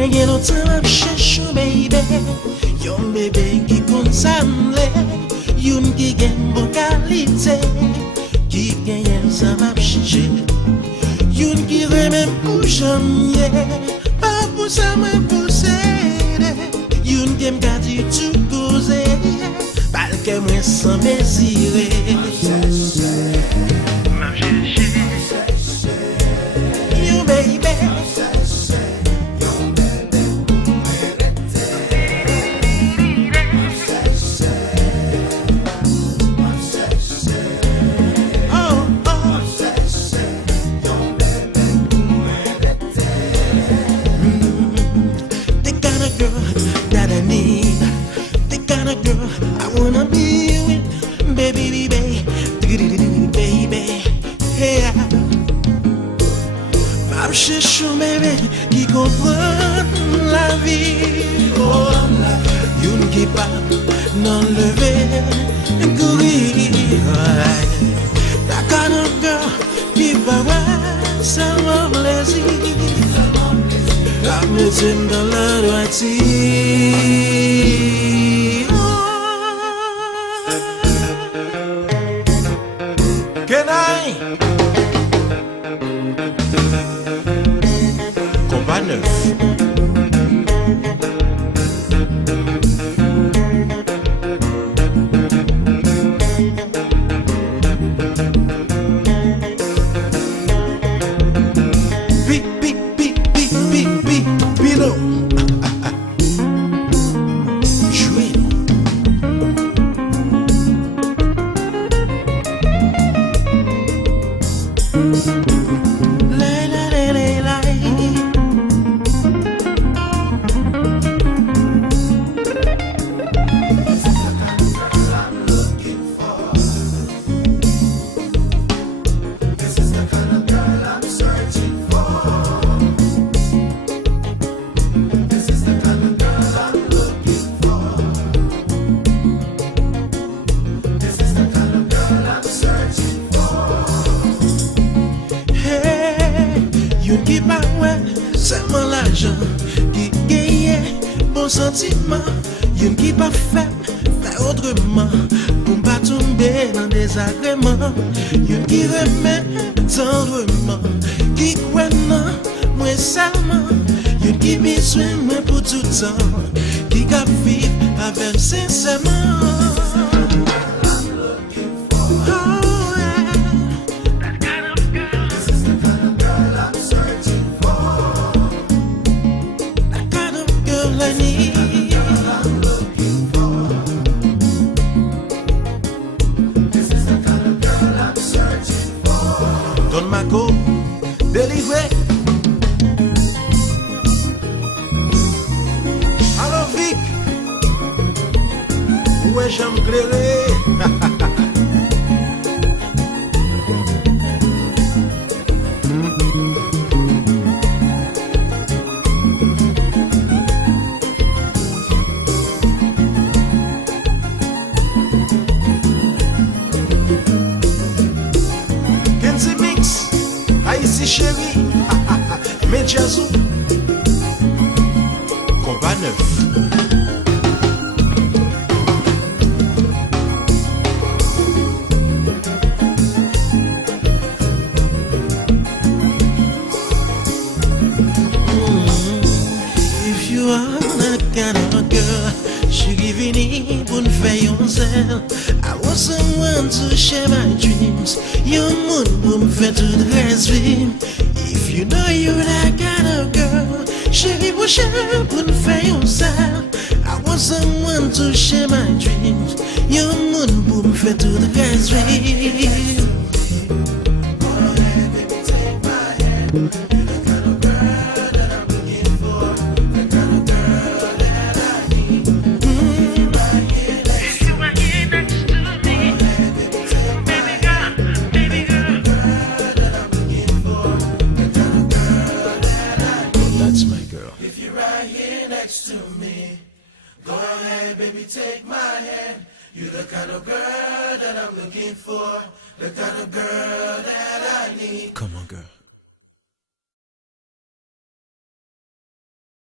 Mwen gen nou tan ap chèche baby. Yon bébé ki kon samle. Yon ki gen bon kalite. Ki gen yen sa map chèche. Yon ki remèm pou jamye. Pa pou sa mwen posede. Yon ki m gadi tout koze. Balke mwen san mesire. Map chèche. Yon baby. Cherche un bébé qui comprend la vie. Oh, yon qui pas non lever, courir. La kind of girl qui va voir ça mon plaisir. La maison dans la droiture. Can I? Konpa 9. Pino. Jouez. Yon ki pa wè, seulement l'argent qui gagne bon sentiment. Yon ki pa fè autrement pour pas tomber dans désagrément. Yon qui remet tendrement, qui croit non, moi seulement. Yon qui besoin moi pour tout temps, qui cap vivre avec sincèrement. Don Marco, délivré. Alors Vic, où est j'aime clairé? Haïti chéri, mais Jazou, Konpa 9. If you are that kind of girl, she giving it pour nous faire un zèle. I want someone to share my dreams. Your moon pour me faire tout rêver. If you know you're that kind of girl, chérie pour cher pour nous faire un zèle. I want someone to share my dreams. Your moon pour me faire tout rêver. That's my girl. If you're right here next to me, go ahead, baby, take my hand. You're the kind of girl that I'm looking for, the kind of girl that I need. Come on, girl.